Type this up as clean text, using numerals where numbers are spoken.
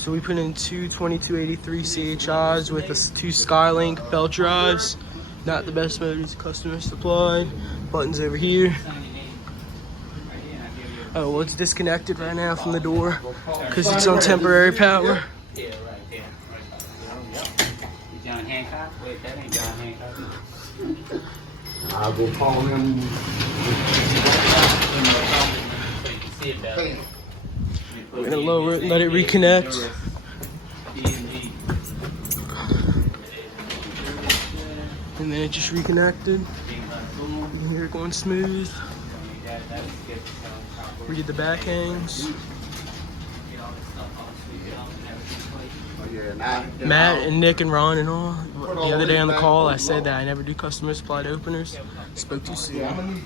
So we put in two 2283 CHIs with two Skylink belt drives. Not the best motors, customer supplied. Buttons over here. Oh, well, it's disconnected right now from the door because it's on temporary power. John Hancock? Wait, that ain't John Hancock. I'll go call him. We're gonna lower it and let it reconnect. And then it just reconnected. You hear it going smooth. We did the back hangs. Matt and Nick and Ron and all. The other day on the call, I said that I never do customer supplied openers. Spoke too soon.